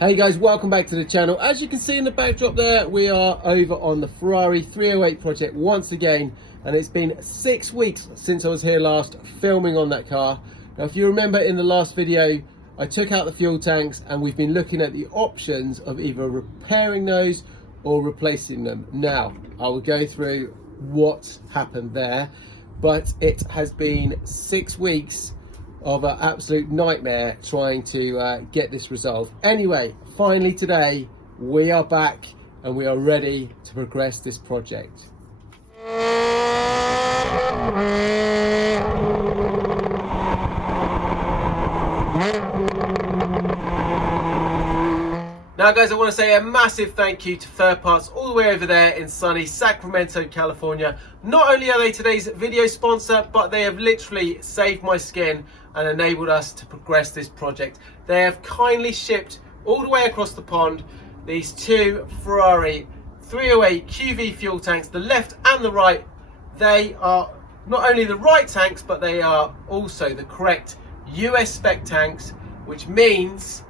Hey guys, welcome back to the channel. As you can see in the backdrop there, we are over on the Ferrari 308 project once again, and it's been 6 weeks since I was here last filming on that car. Now if you remember in the last video, I took out the fuel tanks and we've been looking at the options of either repairing those or replacing them. Now I will go through what happened there, but it has been 6 weeks of an absolute nightmare trying to get this resolved. Anyway, finally today we are back and we are ready to progress this project. Now guys, I want to say a massive thank you to Third Parts all the way over there in sunny Sacramento, California. Not only are they today's video sponsor, but they have literally saved my skin and enabled us to progress this project. They have kindly shipped all the way across the pond these two Ferrari 308 QV fuel tanks, the left and the right. They are not only the right tanks, but they are also the correct US spec tanks, which means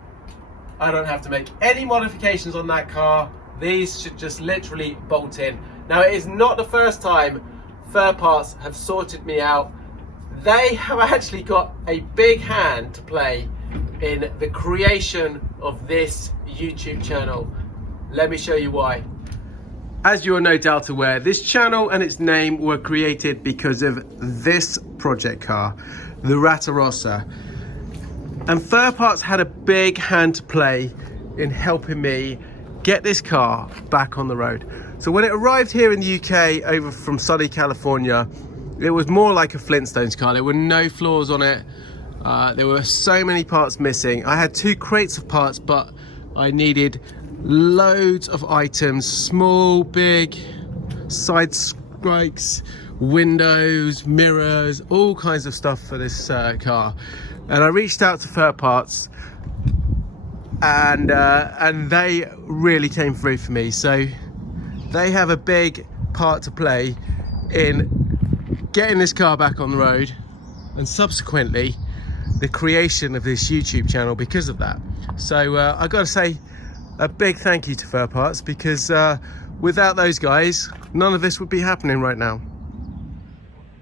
I don't have to make any modifications on that car. These should just literally bolt in. Now, it is not the first time Third Parts have sorted me out. They have actually got a big hand to play in the creation of this YouTube channel. Let me show you why. As you are no doubt aware, this channel and its name were created because of this project car, the Ratarossa. And Third Parts had a big hand to play in helping me get this car back on the road. So when it arrived here in the UK over from sunny California, it was more like a Flintstones car. There were no flaws on it. There were so many parts missing. I had 2 crates of parts, but I needed loads of items, small, big, side spikes, windows, mirrors, all kinds of stuff for this car. And I reached out to Third Parts and they really came through for me. So they have a big part to play in getting this car back on the road and subsequently the creation of this YouTube channel because of that. So I gotta say a big thank you to Third Parts, because without those guys, none of this would be happening right now.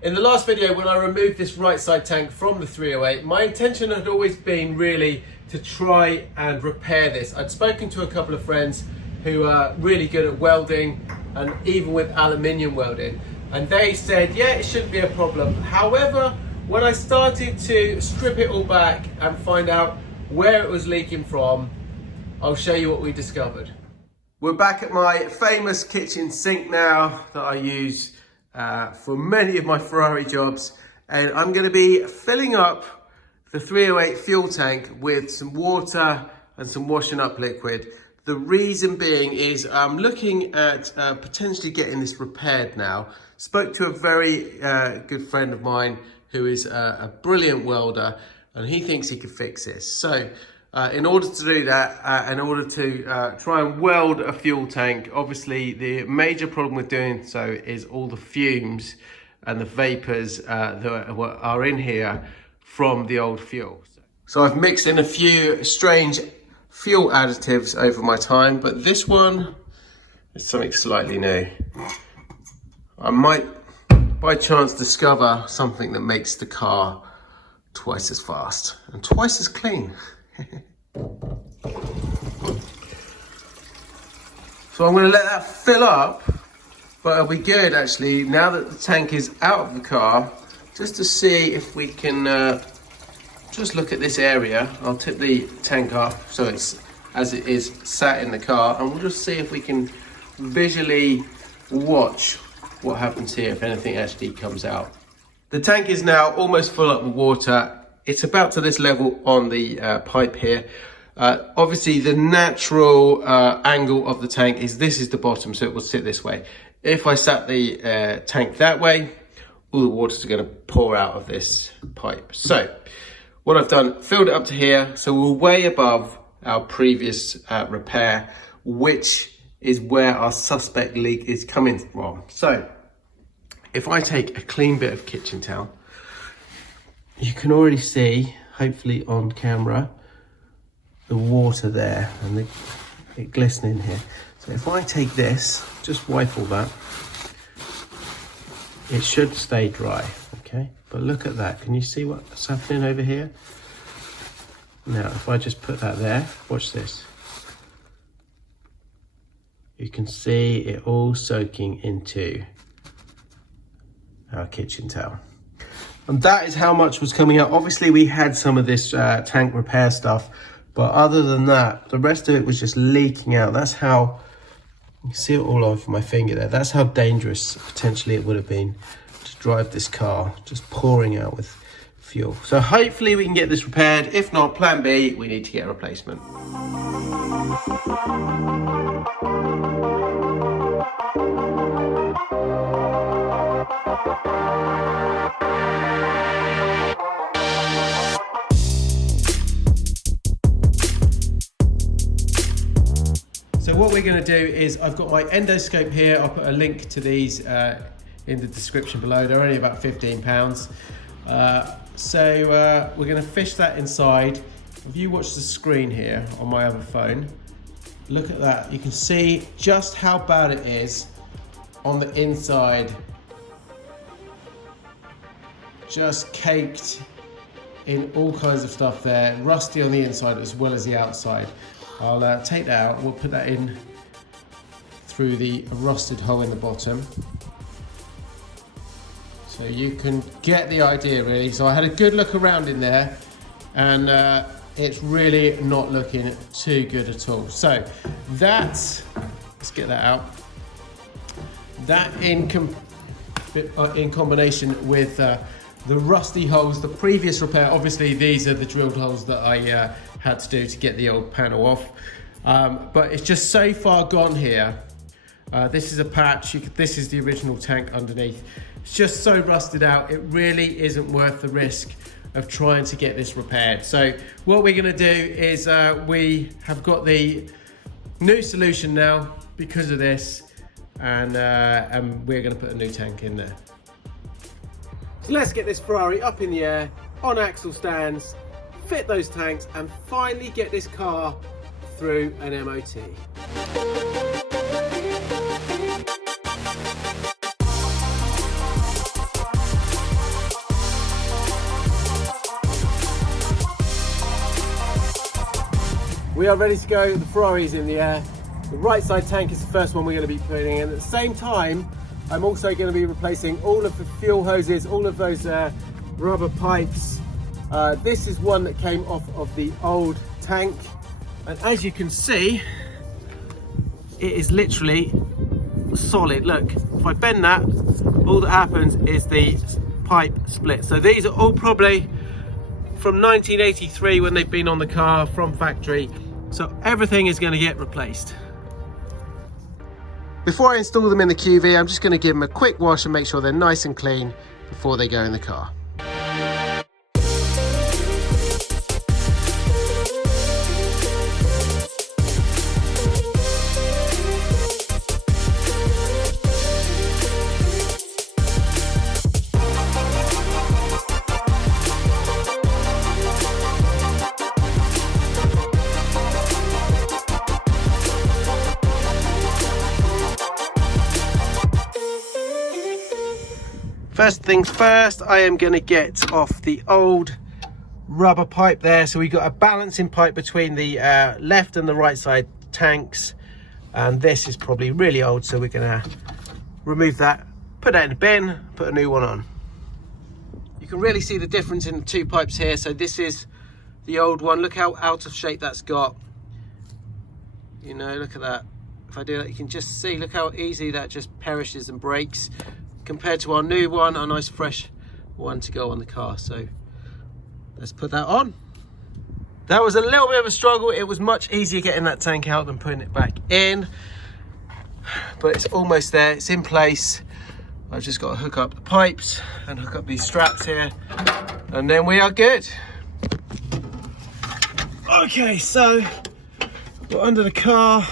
In the last video, when I removed this right side tank from the 308, my intention had always been really to try and repair this. I'd spoken to a couple of friends who are really good at welding and even with aluminium welding, and they said, yeah, it shouldn't be a problem. However, when I started to strip it all back and find out where it was leaking from, I'll show you what we discovered. We're back at my famous kitchen sink now that I use for many of my Ferrari jobs, and I'm going to be filling up the 308 fuel tank with some water and some washing up liquid. The reason being is I'm looking at potentially getting this repaired now. Spoke to a very good friend of mine who is a brilliant welder, and he thinks he could fix this. So in order to do that, in order to try and weld a fuel tank, obviously the major problem with doing so is all the fumes and the vapors that are in here from the old fuel. So I've mixed in a few strange fuel additives over my time, but this one is something slightly new. I might by chance discover something that makes the car twice as fast and twice as clean. So I'm going to let that fill up, but it'll be good actually now that the tank is out of the car, just to see if we can just look at this area. I'll tip the tank off so it's as it is sat in the car, and we'll just see if we can visually watch what happens here, if anything actually comes out. The tank is now almost full up with water. It's about to this level on the pipe here. Obviously the natural angle of the tank is this is the bottom, so it will sit this way. If I sat the tank that way, all the water's going to pour out of this pipe. So what I've done, filled it up to here, so we're way above our previous repair, which is where our suspect leak is coming from. So if I take a clean bit of kitchen towel, you can already see, hopefully on camera, the water there and it glistening here. So if I take this, just wipe all that, it should stay dry, okay? But look at that, can you see what's happening over here? Now, if I just put that there, watch this. You can see it all soaking into our kitchen towel. And that is how much was coming out. Obviously we had some of this tank repair stuff, but other than that, the rest of it was just leaking out. That's how, you can see it all over my finger there. That's how dangerous potentially it would have been to drive this car, just pouring out with fuel. So hopefully we can get this repaired. If not, plan B, we need to get a replacement. So what we're going to do is, I've got my endoscope here. I'll put a link to these in the description below. They're only about £15. So we're going to fish that inside. If you watch the screen here on my other phone, look at that. You can see just how bad it is on the inside. Just caked in all kinds of stuff there. Rusty on the inside as well as the outside. I'll take that out. We'll put that in through the rusted hole in the bottom. So you can get the idea really. So I had a good look around in there and it's really not looking too good at all. So that's, let's get that out. That in combination with the rusty holes, the previous repair, obviously these are the drilled holes that I had to do to get the old panel off. But it's just so far gone here. This is a patch, this is the original tank underneath. It's just so rusted out, it really isn't worth the risk of trying to get this repaired. So what we're gonna do is we have got the new solution now because of this, and we're gonna put a new tank in there. So let's get this Ferrari up in the air, on axle stands, fit those tanks, and finally get this car through an MOT. We are ready to go. The Ferrari is in the air. The right side tank is the first one we're going to be putting in. At the same time, I'm also going to be replacing all of the fuel hoses, all of those rubber pipes. This is one that came off of the old tank. And as you can see, it is literally solid. Look, if I bend that, all that happens is the pipe splits. So these are all probably from 1983 when they've been on the car from factory. So everything is going to get replaced. Before I install them in the QV, I'm just going to give them a quick wash and make sure they're nice and clean before they go in the car. First things first, I am going to get off the old rubber pipe there. So we've got a balancing pipe between the left and the right side tanks. And this is probably really old, so we're going to remove that, put that in the bin, put a new one on. You can really see the difference in the two pipes here. So this is the old one. Look how out of shape that's got. You know, look at that. If I do that, you can just see, look how easy that just perishes and breaks, compared to our new one, a nice fresh one to go on the car. So let's put that on. That was a little bit of a struggle. It was much easier getting that tank out than putting it back in, but it's almost there, it's in place. I've just got to hook up the pipes and hook up these straps here, and then we are good. Okay, so we're under the car.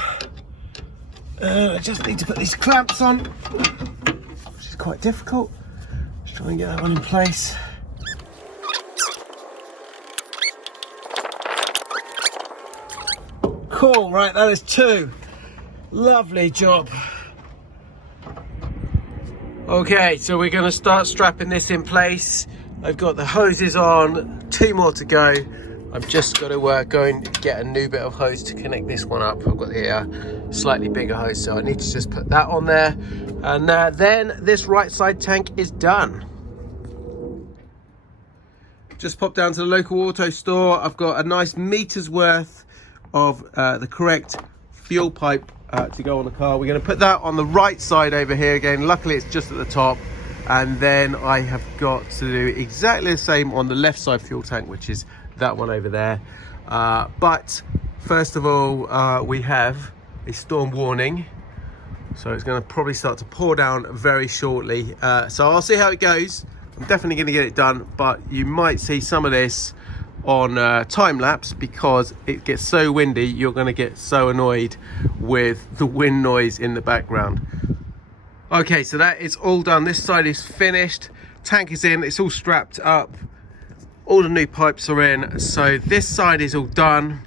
I just need to put these clamps on, quite difficult. Just try and get that one in place. Cool, right, that is 2. Lovely job. Okay, so we're going to start strapping this in place. I've got the hoses on, 2 more to go. I've just got to go and get a new bit of hose to connect this one up. I've got the slightly bigger hose, so I need to just put that on there. And then this right side tank is done. Just popped down to the local auto store. I've got a nice meter's worth of the correct fuel pipe to go on the car. We're going to put that on the right side over here again. Luckily it's just at the top. And then I have got to do exactly the same on the left side fuel tank, which is that one over there. But first of all, we have a storm warning. So it's going to probably start to pour down very shortly. So I'll see how it goes. I'm definitely going to get it done, but you might see some of this on time lapse because it gets so windy. You're going to get so annoyed with the wind noise in the background. Okay, so that is all done. This side is finished. Tank is in. It's all strapped up. All the new pipes are in. So this side is all done.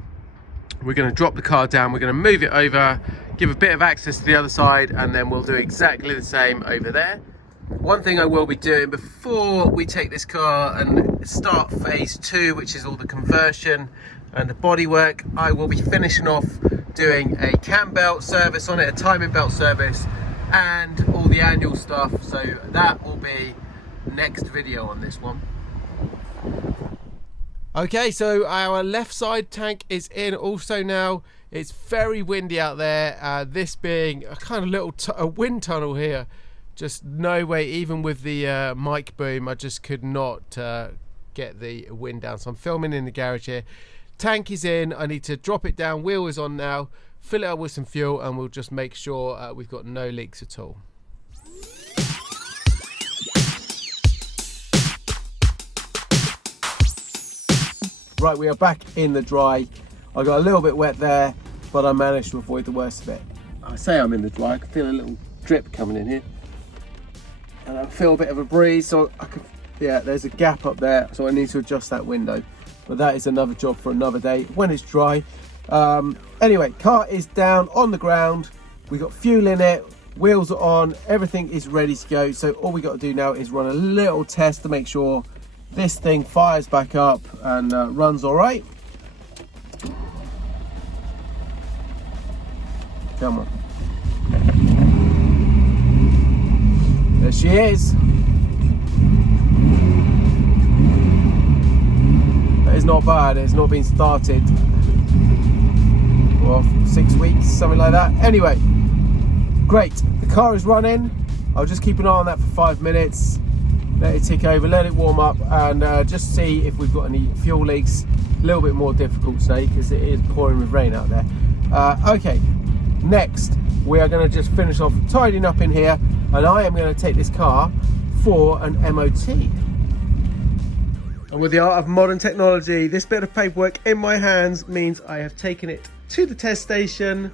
We're going to drop the car down. We're going to move it over, give a bit of access to the other side, and then we'll do exactly the same over there. One thing I will be doing before we take this car and start phase 2, which is all the conversion and the bodywork, I will be finishing off doing a cam belt service on it, a timing belt service, and all the annual stuff. So that will be next video on this one. Okay, so our left side tank is in also now. It's very windy out there, this being a kind of little a wind tunnel here. Just no way, even with the mic boom, I just could not get the wind down. So I'm filming in the garage here. Tank is in, I need to drop it down, wheel is on now, fill it up with some fuel, and we'll just make sure we've got no leaks at all. Right, we are back in the dry. I got a little bit wet there, but I managed to avoid the worst of it. I say I'm in the dry, I can feel a little drip coming in here. And I feel a bit of a breeze, so I can, yeah, there's a gap up there, so I need to adjust that window. But that is another job for another day when it's dry. Anyway, car is down on the ground. We got fuel in it, wheels are on, everything is ready to go. So all we got to do now is run a little test to make sure this thing fires back up and runs all right. Come on. There she is. That is not bad. It's not been started for 6 weeks, something like that. Anyway, great. The car is running. I'll just keep an eye on that for 5 minutes. Let it tick over, let it warm up, and just see if we've got any fuel leaks. A little bit more difficult today because it is pouring with rain out there. Okay, next we are going to just finish off tidying up in here, and I am going to take this car for an MOT. And with the art of modern technology, this bit of paperwork in my hands means I have taken it to the test station.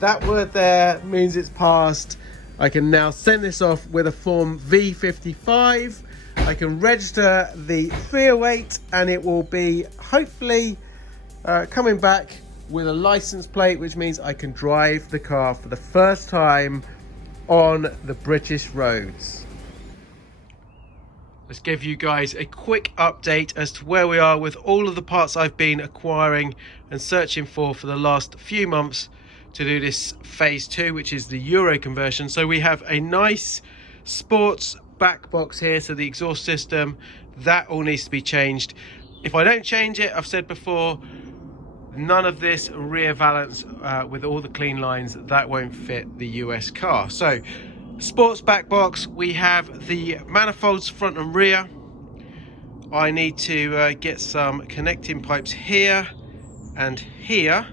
That word there means it's passed. I can now send this off with a form V55. I can register the 308 and it will be hopefully coming back with a license plate, which means I can drive the car for the first time on the British roads. Let's give you guys a quick update as to where we are with all of the parts I've been acquiring and searching for the last few months to do this phase 2, which is the Euro conversion. So we have a nice sports back box here, so the exhaust system, that all needs to be changed. If I don't change it, I've said before, none of this rear valance with all the clean lines, that won't fit the US car. So sports back box, we have the manifolds front and rear. I need to get some connecting pipes here and here.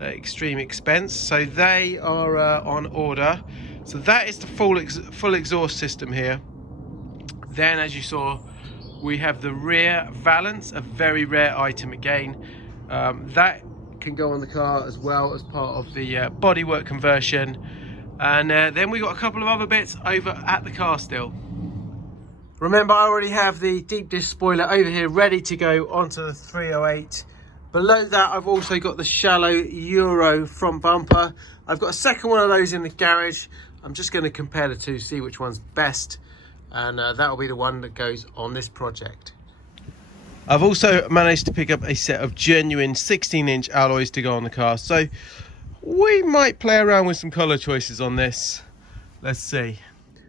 Extreme expense, so they are on order. So that is the full exhaust system here. Then, as you saw, we have the rear valance, a very rare item again. That can go on the car as well as part of the bodywork conversion. And then we got a couple of other bits over at the car still. Remember, I already have the deep dish spoiler over here ready to go onto the 308. Below that, I've also got the shallow Euro front bumper. I've got a second one of those in the garage. I'm just going to compare the two, see which one's best. And that'll be the one that goes on this project. I've also managed to pick up a set of genuine 16-inch alloys to go on the car. So we might play around with some colour choices on this. Let's see.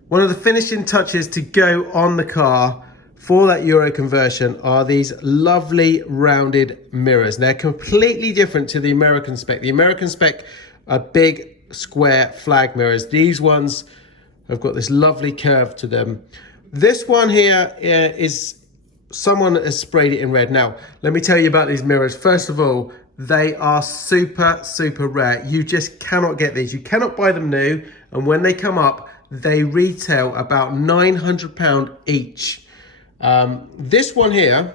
One of the finishing touches to go on the car for that Euro conversion are these lovely rounded mirrors. They're completely different to the American spec. The American spec are big square flag mirrors. These ones have got this lovely curve to them. This one here is someone has sprayed it in red. Now, let me tell you about these mirrors. First of all, they are super, super rare. You just cannot get these. You cannot buy them new. And when they come up, they retail about £900 each. This one here,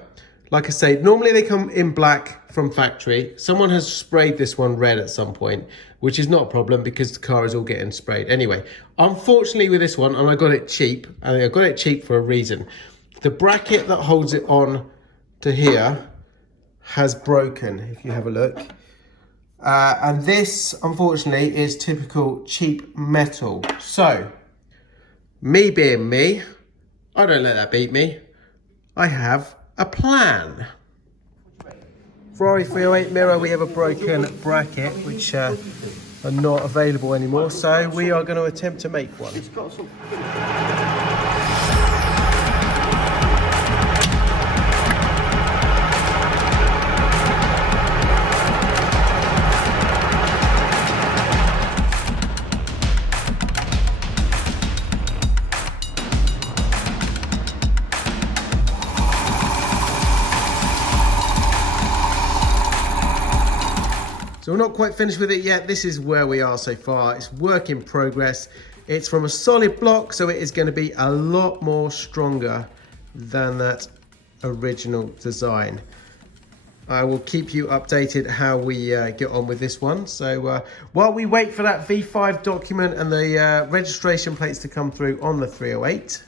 like I say, normally they come in black from factory. Someone has sprayed this one red at some point, which is not a problem because the car is all getting sprayed. Anyway, unfortunately with this one, and I got it cheap, and I got it cheap for a reason. The bracket that holds it on to here has broken, if you have a look. And this, unfortunately, is typical cheap metal. So, me being me, I don't let that beat me. I have a plan. Ferrari 308 mirror, we have a broken bracket, which are not available anymore. So we are going to attempt to make one. So we're not quite finished with it yet. This is where we are so far. It's work in progress. It's from a solid block, so it is going to be a lot more stronger than that original design. I will keep you updated how we get on with this one. So while we wait for that V5 document and the registration plates to come through on the 308.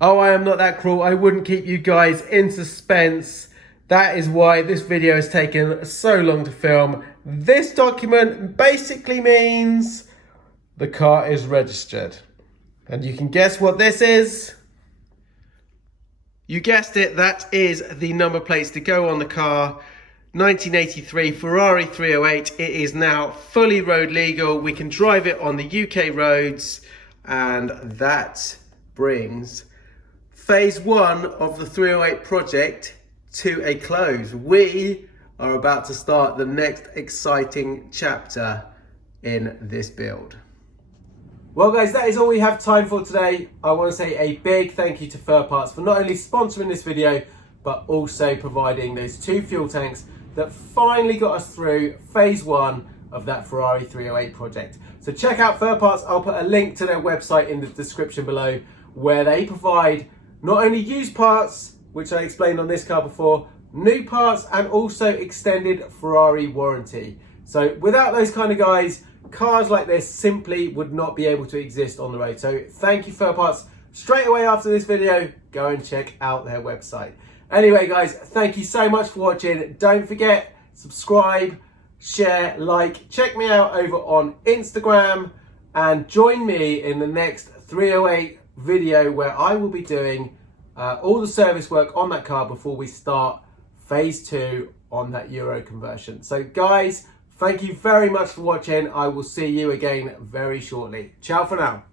Oh, I am not that cruel. I wouldn't keep you guys in suspense. That is why this video has taken so long to film. This document basically means the car is registered. And you can guess what this is. You guessed it, that is the number plates to go on the car. 1983 Ferrari 308. It is now fully road legal. We can drive it on the UK roads. And that brings phase one of the 308 project to a close. We are about to start the next exciting chapter in this build. Well guys, that is all we have time for today. I want to say a big thank you to Fur Parts for not only sponsoring this video, but also providing those two fuel tanks that finally got us through phase one of that Ferrari 308 project. So check out Fur Parts. I'll put a link to their website in the description below, where they provide not only used parts, which I explained on this car before, new parts, and also extended Ferrari warranty. So without those kind of guys, cars like this simply would not be able to exist on the road. So thank you, Fur Parts. Straight away after this video, go and check out their website. Anyway guys, thank you so much for watching. Don't forget, subscribe, share, like. Check me out over on Instagram and join me in the next 308 video where I will be doing all the service work on that car before we start phase two on that Euro conversion. So guys, thank you very much for watching. I will see you again very shortly. Ciao for now.